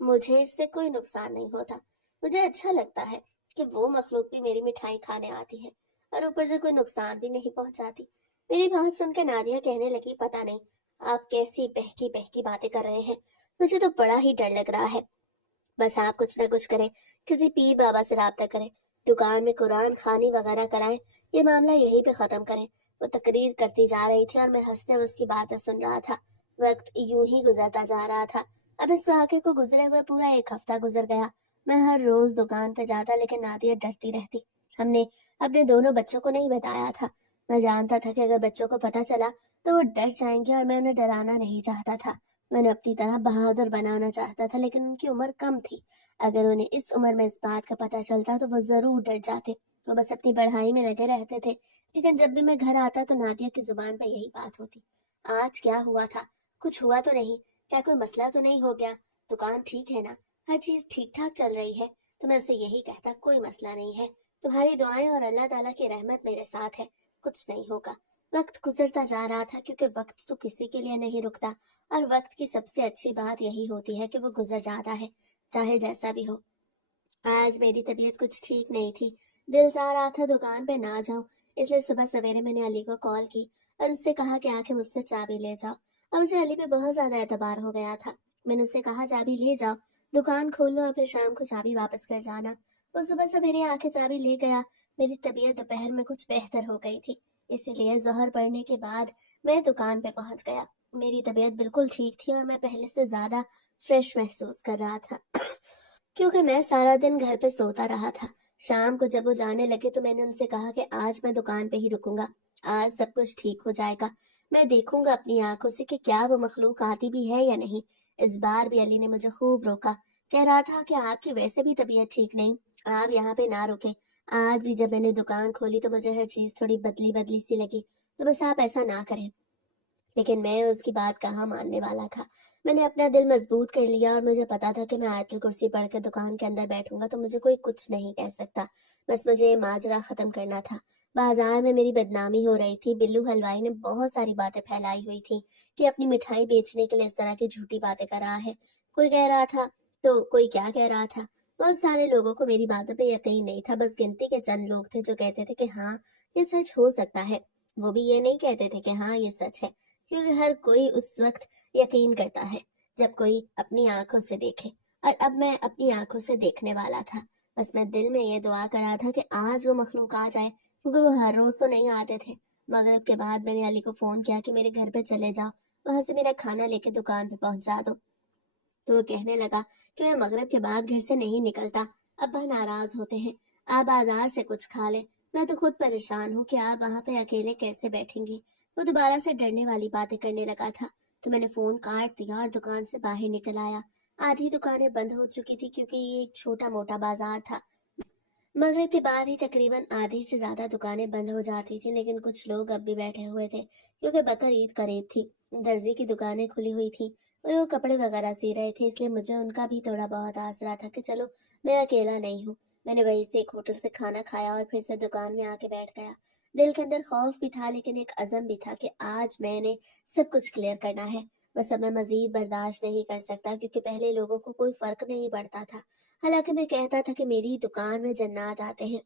मुझे इससे कोई नुकसान नहीं होता। मुझे अच्छा लगता है कि वो मखलूक भी मेरी मिठाई खाने आती है, और ऊपर से कोई नुकसान भी नहीं पहुंचाती। मेरी बात सुनकर नादिया कहने लगी, पता नहीं आप कैसी बहकी बहकी बातें कर रहे हैं, मुझे तो बड़ा ही डर लग रहा है। बस आप कुछ न कुछ करें, किसी पीर बाबा से राब्ता करें, दुकान में कुरान खानी वगैरह कराएं, ये मामला यहीं पे खत्म करें। वो तकरीर करती जा रही थी और मैं हंसते हुए उसकी बातें सुन रहा था। वक्त यूं ही गुजरता जा रहा था। अब इस वाक़े को गुजरे हुए पूरा एक हफ्ता गुजर गया। मैं हर रोज दुकान पे जाता, लेकिन नादिया डरती रहती। हमने अपने दोनों बच्चों को नहीं बताया था। मैं जानता था कि अगर बच्चों को पता चला तो वो डर जाएंगे, और मैं उन्हें डराना नहीं चाहता था। मैंने अपनी तरह बहादुर बनाना चाहता था, लेकिन उनकी उम्र कम थी। अगर उन्हें इस उम्र में इस बात का पता चलता तो वो जरूर डर जाते। वो बस अपनी पढ़ाई में लगे रहते थे। लेकिन जब भी मैं घर आता तो नादिया की जुबान पर यही बात होती, आज क्या हुआ था? कुछ हुआ तो नहीं? क्या कोई मसला तो नहीं हो गया? दुकान ठीक है ना? हर चीज ठीक ठाक चल रही है? तो मैं उसे यही कहता, कोई मसला नहीं है, तुम्हारी दुआएं और अल्लाह ताला की रहमत मेरे साथ है, कुछ नहीं होगा। वक्त गुजरता जा रहा था, क्योंकि वक्त तो किसी के लिए नहीं रुकता, और वक्त की सबसे अच्छी बात यही होती है कि वो गुजर जाता है, चाहे जैसा भी हो। आज मेरी तबीयत कुछ ठीक नहीं थी, दिल चाह रहा था दुकान पे ना जाऊं, इसलिए सुबह सवेरे मैंने अली को कॉल की और उससे कहा कि आके मुझसे चाबी ले जाओ। अब मुझे अली पे बहुत ज्यादा एतबार हो गया था। मैंने उससे कहा, चाबी ले जाओ, दुकान खोल लो और फिर शाम को चाबी वापस कर जाना। वो सुबह सवेरे आके चाबी ले गया। मेरी तबीयत दोपहर में कुछ बेहतर हो गई थी, इसीलिए जोहर पड़ने के बाद मैं दुकान पे पहुंच गया। मेरी तबीयत बिल्कुल ठीक थी और मैं पहले से ज्यादा फ्रेश महसूस कर रहा था क्योंकि मैं सारा दिन घर पे सोता रहा था। शाम को जब वो जाने लगे तो मैंने उनसे कहा कि आज मैं दुकान पे ही रुकूंगा, आज सब कुछ ठीक हो जाएगा। मैं देखूंगा अपनी आंखों से कि क्या वो मखलूक आती भी है या नहीं। इस बार भी अली ने मुझे खूब रोका, कह रहा था कि आपकी वैसे भी तबीयत ठीक नहीं, आप यहाँ पे ना रुके। आज भी जब मैंने दुकान खोली तो मुझे हर चीज थोड़ी बदली बदली सी लगी, तो बस आप ऐसा ना करें। लेकिन मैं उसकी बात कहाँ मानने वाला था। मैंने अपना दिल मजबूत कर लिया, और मुझे पता था कि मैं आयतुल कुर्सी पढ़ के दुकान के अंदर बैठूंगा तो मुझे कोई कुछ नहीं कह सकता। बस मुझे ये माजरा खत्म करना था। बाजार में मेरी बदनामी हो रही थी। बिल्लू हलवाई ने बहुत सारी बातें फैलाई हुई थी कि अपनी मिठाई बेचने के लिए इस तरह की झूठी बातें कर रहा है। कोई कह रहा था तो कोई क्या कह रहा था। बहुत सारे लोगों को मेरी बातों पर यकीन नहीं था। बस गिनती के चंद लोग थे जो कहते थे कि हाँ, ये सच हो सकता है। वो भी ये नहीं कहते थे कि हाँ, ये सच है, क्योंकि हर कोई उस वक्त यकीन करता है जब कोई अपनी आंखों से देखे। और अब मैं अपनी आंखों से देखने वाला था। बस मैं दिल में ये दुआ कर रहा था कि आज वो मखलूक आ जाए, क्योंकि वो हर रोज तो नहीं आते थे। मगरिब के बाद मैंने अली को फोन किया कि मेरे घर पे चले जाओ, वहां से मेरा खाना लेके दुकान पे पहुंचा दो। तो वो कहने लगा कि मैं मगरिब के बाद घर से नहीं निकलता, अब्बा नाराज होते हैं, आप बाजार से कुछ खा ले। मैं तो खुद परेशान हूँ कि आप वहां पे अकेले कैसे बैठेंगी। वो दोबारा से डरने वाली बातें करने लगा था, तो मैंने फोन काट दिया और दुकान से बाहर निकल आया। आधी दुकानें बंद हो चुकी थी, क्योंकि ये एक छोटा मोटा बाजार था। मगरिब के बाद ही तकरीबन आधी से ज्यादा दुकानें बंद हो जाती थी, लेकिन कुछ लोग अब भी बैठे हुए थे, क्योंकि बकर ईद करीब थी। दर्जी की दुकानें खुली हुई थी और वो कपड़े वगैरह सी रहे थे, इसलिए मुझे उनका भी थोड़ा बहुत आसरा था कि चलो, मैं अकेला नहीं हूँ। मैंने वहीं से एक होटल से खाना खाया और फिर से दुकान में आके बैठ गया। दिल के अंदर खौफ भी था, लेकिन एक अज़म भी था कि आज मैंने सब कुछ क्लियर करना है। बस अब मैं मजीद बर्दाश्त नहीं कर सकता, क्योंकि पहले लोगों को कोई फर्क नहीं पड़ता था। हालांकि मैं कहता था कि मेरी दुकान में जन्नात आते हैं,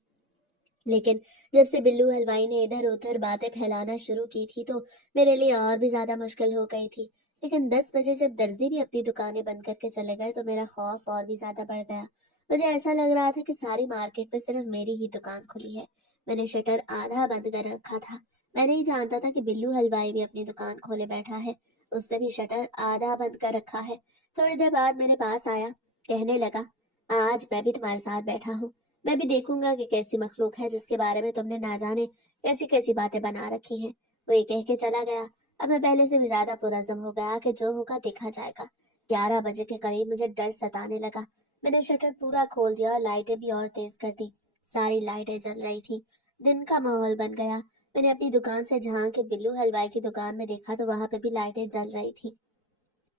लेकिन जब से बिल्लू हलवाई ने इधर उधर बातें फैलाना शुरू की थी तो मेरे लिए और भी ज्यादा मुश्किल हो गई थी। लेकिन 10 बजे जब दर्जी भी अपनी दुकानें बंद करके चले गए तो मेरा खौफ और भी ज्यादा बढ़ गया। मुझे ऐसा लग रहा था कि सारी मार्केट में सिर्फ मेरी ही दुकान खुली है। मैंने शटर आधा बंद कर रखा था, मैं नहीं जानता था कि बिल्लू हलवाई भी अपनी दुकान खोले बैठा है। उसने भी शटर आधा बंद कर रखा है। थोड़ी देर बाद मेरे पास आया, कहने लगा, आज मैं भी तुम्हारे साथ बैठा हूँ। मैं भी देखूंगा कि कैसी मखलूक है जिसके बारे में तुमने ना जाने कैसी कैसी बातें बना रखी हैं। वो ये कह के चला गया। अब मैं पहले से भी ज्यादा पुरज़म हो गया कि जो होगा देखा जाएगा। 11 बजे के करीब मुझे डर सताने लगा। मैंने शटर पूरा खोल दिया और लाइटें भी और तेज कर दी। सारी लाइटें जल रही थी। दिन का माहौल बन गया। मैंने अपनी दुकान से झांक के बिल्लू हलवाई की दुकान में देखा तो वहां पे भी लाइटें जल रही थी,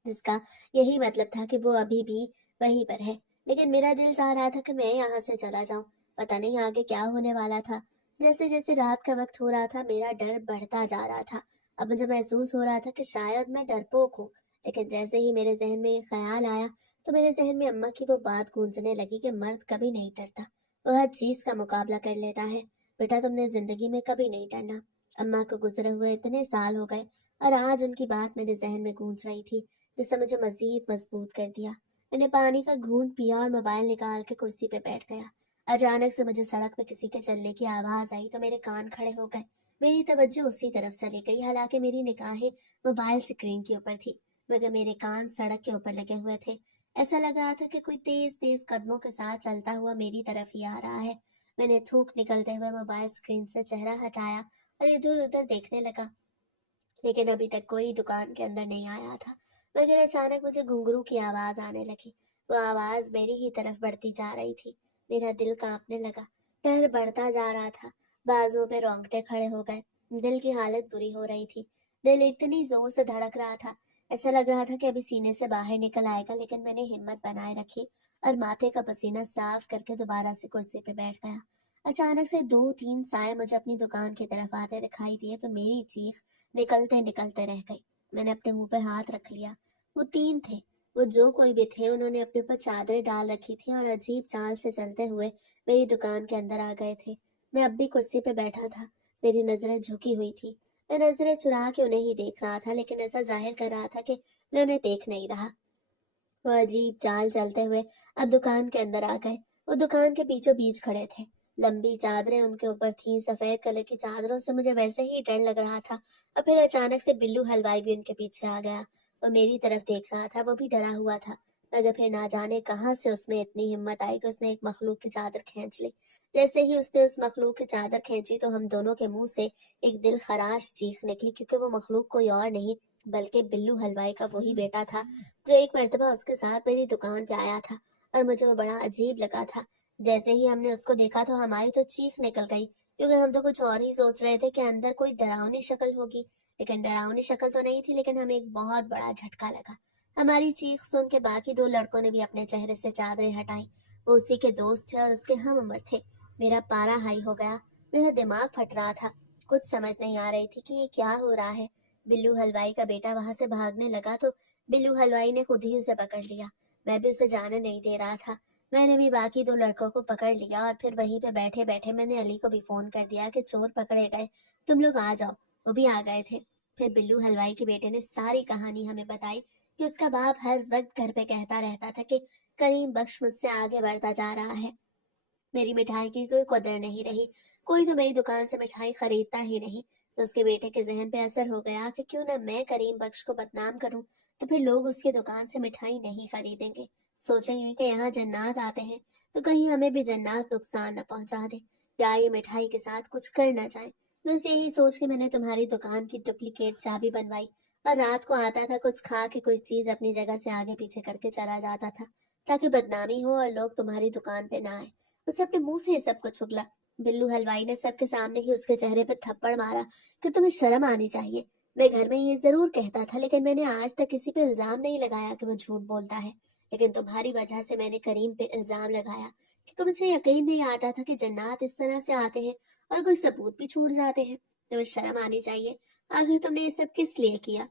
जिसका यही मतलब था कि वो अभी भी वहीं पर है। लेकिन मेरा दिल चाह रहा था कि मैं यहाँ से चला जाऊं। पता नहीं आगे क्या होने वाला था। जैसे जैसे रात का वक्त हो रहा था मेरा डर बढ़ता जा रहा था। अब मुझे महसूस हो रहा था कि शायद मैं डरपोक हूँ। लेकिन जैसे ही मेरे जहन में ये ख्याल आया तो मेरे जहन में अम्मा की वो बात गूंजने लगी कि मर्द कभी नहीं डरता, वो हर चीज का मुकाबला कर लेता है। बेटा तुमने जिंदगी में कभी नहीं डरना। अम्मा को गुजरे हुए इतने साल हो गए और आज उनकी बात मेरे जहन में गूंज रही थी, जिससे मुझे मजीद मजबूत कर दिया। मैंने पानी का घूंट पिया और मोबाइल निकाल के कुर्सी पे बैठ गया। अचानक से मुझे सड़क पे किसी के चलने की आवाज आई तो मेरे कान खड़े हो गए। मेरी तवज्जो उसी तरफ चली गई, हालांकि मेरी निगाहें मोबाइल स्क्रीन के ऊपर थी, मगर मेरे कान सड़क के ऊपर लगे हुए थे। ऐसा लग रहा था कि कोई तेज तेज कदमों के साथ चलता हुआ मेरी तरफ ही आ रहा है। मैंने थूक निकलते हुए मोबाइल स्क्रीन से चेहरा हटाया और इधर उधर देखने लगा, लेकिन अभी तक कोई दुकान के अंदर नहीं आया था। मगर अचानक मुझे घुंघरू की आवाज आने लगी। वो आवाज मेरी ही तरफ बढ़ती जा रही थी। मेरा दिल कांपने लगा। डर बढ़ता जा रहा था। बाजुओं पे रोंगटे खड़े हो गए। दिल की हालत बुरी हो रही थी। दिल इतनी जोर से धड़क रहा था, ऐसा लग रहा था कि अभी सीने से बाहर निकल आएगा। लेकिन मैंने हिम्मत बनाए रखी और माथे का पसीना साफ करके दोबारा से कुर्सी पे बैठ गया। अचानक से 2-3 साए मुझे अपनी दुकान की तरफ आते दिखाई दिए तो मेरी चीख निकलते निकलते रह गई। मैंने अपने मुंह पे हाथ रख लिया। वो 3 थे। वो जो कोई भी थे, उन्होंने अपने ऊपर चादरें डाल रखी थी और अजीब चाल से चलते हुए मेरी दुकान के अंदर आ गए थे। मैं अब भी कुर्सी पे बैठा था। मेरी नजरें झुकी हुई थी। मैं नजरें चुरा के उन्हें ही देख रहा था, लेकिन ऐसा जाहिर कर रहा था कि मैं उन्हें देख नहीं रहा। वो अजीब चाल चलते हुए अब दुकान के अंदर आ गए। वो दुकान के बीचों बीच खड़े थे। लंबी चादरें उनके ऊपर थीं। सफेद कलर की चादरों से मुझे वैसे ही डर लग रहा था। और फिर अचानक से बिल्लू हलवाई भी उनके पीछे आ गया। वो मेरी तरफ देख रहा था। वो भी डरा हुआ था, मगर फिर ना जाने कहाँ से उसमें इतनी हिम्मत आई कि उसने एक मखलूक की चादर खींच ली। जैसे ही उसने उस मखलूक की चादर खींची तो हम दोनों के मुंह से एक दिल खराश चीख निकली, क्योंकि वो मखलूक कोई और नहीं बल्कि बिल्लू हलवाई का वही बेटा था जो एक मर्तबा उसके साथ मेरी दुकान पे आया था। और मुझे वो बड़ा अजीब लगा था। जैसे ही हमने उसको देखा तो हमारी तो चीख निकल गई, क्योंकि हम तो कुछ और ही सोच रहे थे कि अंदर कोई डरावनी शक्ल होगी। लेकिन डरावनी शक्ल तो नहीं थी, लेकिन हमें एक बहुत बड़ा झटका लगा। हमारी चीख सुन के बाकी 2 लड़कों ने भी अपने चेहरे से चादरें हटाई। वो उसी के दोस्त थे और उसके हम उम्र थे। मेरा पारा हाई हो गया। मेरा दिमाग फट रहा था। कुछ समझ नहीं आ रही थी कि ये क्या हो रहा है। बिल्लू हलवाई का बेटा वहां से भागने लगा तो बिल्लू हलवाई ने खुद ही उसे पकड़ लिया। मैं भी उसे जाने नहीं दे रहा था। मैंने भी बाकी 2 लड़कों को पकड़ लिया और फिर वहीं पे बैठे बैठे मैंने अली को भी फोन कर दिया कि चोर पकड़े गए, तुम लोग आ जाओ। वो भी आ गए थे। फिर बिल्लू हलवाई के बेटे ने सारी कहानी हमें बताई कि उसका बाप हर वक्त घर पे कहता रहता था कि करीम बख्श मुझसे आगे बढ़ता जा रहा है। मेरी मिठाई की कोई कदर नहीं रही। कोई तो मेरी दुकान से मिठाई खरीदता ही नहीं। तो उसके बेटे के जहन पे असर हो गया कि क्यों ना मैं करीम बख्श को बदनाम करूं, तो फिर लोग उसकी दुकान से मिठाई नहीं खरीदेंगे। सोचेंगे कि यहाँ जन्नात आते हैं, तो कहीं हमें भी जन्नात नुकसान न पहुंचा दे, या ये मिठाई के साथ कुछ कर ना जाए। बस यही सोच के मैंने तुम्हारी दुकान की डुप्लीकेट चाबी बनवाई और रात को आता था, कुछ खा के कोई चीज अपनी जगह से आगे पीछे करके चला जाता था, ताकि बदनामी हो और लोग तुम्हारी दुकान पे ना आए। उसे अपने मुंह से सब कुछ उगला। बिल्लू हलवाई ने सबके सामने ही उसके चेहरे पर थप्पड़ मारा कि तुम्हें शर्म आनी चाहिए। मैं घर में ये जरूर कहता था, लेकिन मैंने आज तक किसी पे इल्जाम नहीं लगाया कि वो झूठ बोलता है। लेकिन तुम्हारी वजह से मैंने करीम पे इल्जाम लगाया, क्योंकि मुझे यकीन नहीं आता था कि जन्नात इस तरह से आते हैं और कोई सबूत भी छूट जाते हैं। तुम्हें शर्म आनी चाहिए। आखिर तुमने ये सब किस लिए किया?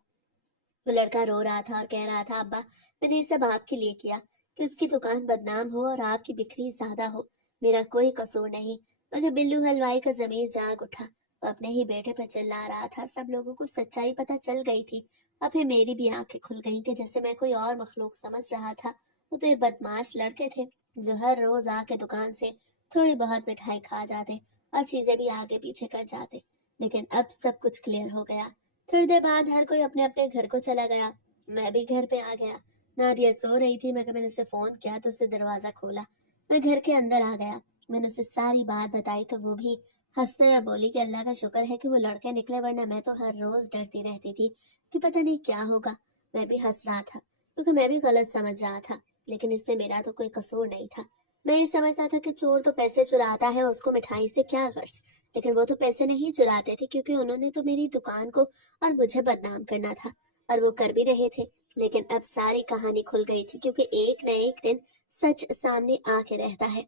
वो लड़का रो रहा था और कह रहा था, अब्बा मैंने ये सब आपके लिए किया कि उसकी दुकान बदनाम हो और आपकी बिक्री ज्यादा हो। मेरा कोई कसूर नहीं। मगर बिल्लू हलवाई का जमीर जाग उठा। वो अपने ही बेटे पर चिल्ला रहा था। सब लोगों को सच्चाई पता चल गई थी। और फिर मेरी भी आंखें खुल गईं कि जैसे मैं कोई और मखलूक समझ रहा था, वो तो ये बदमाश लड़के थे जो हर रोज आके दुकान से थोड़ी बहुत मिठाई खा जाते और चीजें भी आगे पीछे कर जाते। لیکن اب سب کچھ کلیئر ہو گیا۔ تھوڑی دیر بعد ہر کوئی اپنے اپنے گھر کو چلا گیا، میں بھی گھر پہ آ گیا۔ نادیہ سو رہی تھی مگر میں نے اسے فون کیا تو اسے دروازہ کھولا، میں گھر کے اندر آ گیا۔ میں نے اسے ساری بات بتائی تو وہ بھی ہنستے ہوئے بولی کہ اللہ کا شکر ہے کہ وہ لڑکے نکلے، ورنہ میں تو ہر روز ڈرتی رہتی تھی کہ پتہ نہیں کیا ہوگا۔ میں بھی ہنس رہا تھا کیونکہ میں بھی غلط سمجھ رہا تھا، لیکن اس میں میرا تو کوئی قصور نہیں تھا۔ میں یہ سمجھتا تھا کہ چور تو پیسے چراتا ہے، اس کو مٹھائی سے کیا غرض، لیکن وہ تو پیسے نہیں چراتے تھے کیونکہ انہوں نے تو میری دکان کو اور مجھے بدنام کرنا تھا، اور وہ کر بھی رہے تھے۔ لیکن اب ساری کہانی کھل گئی تھی کیونکہ ایک نہ ایک دن سچ سامنے آ کے رہتا ہے۔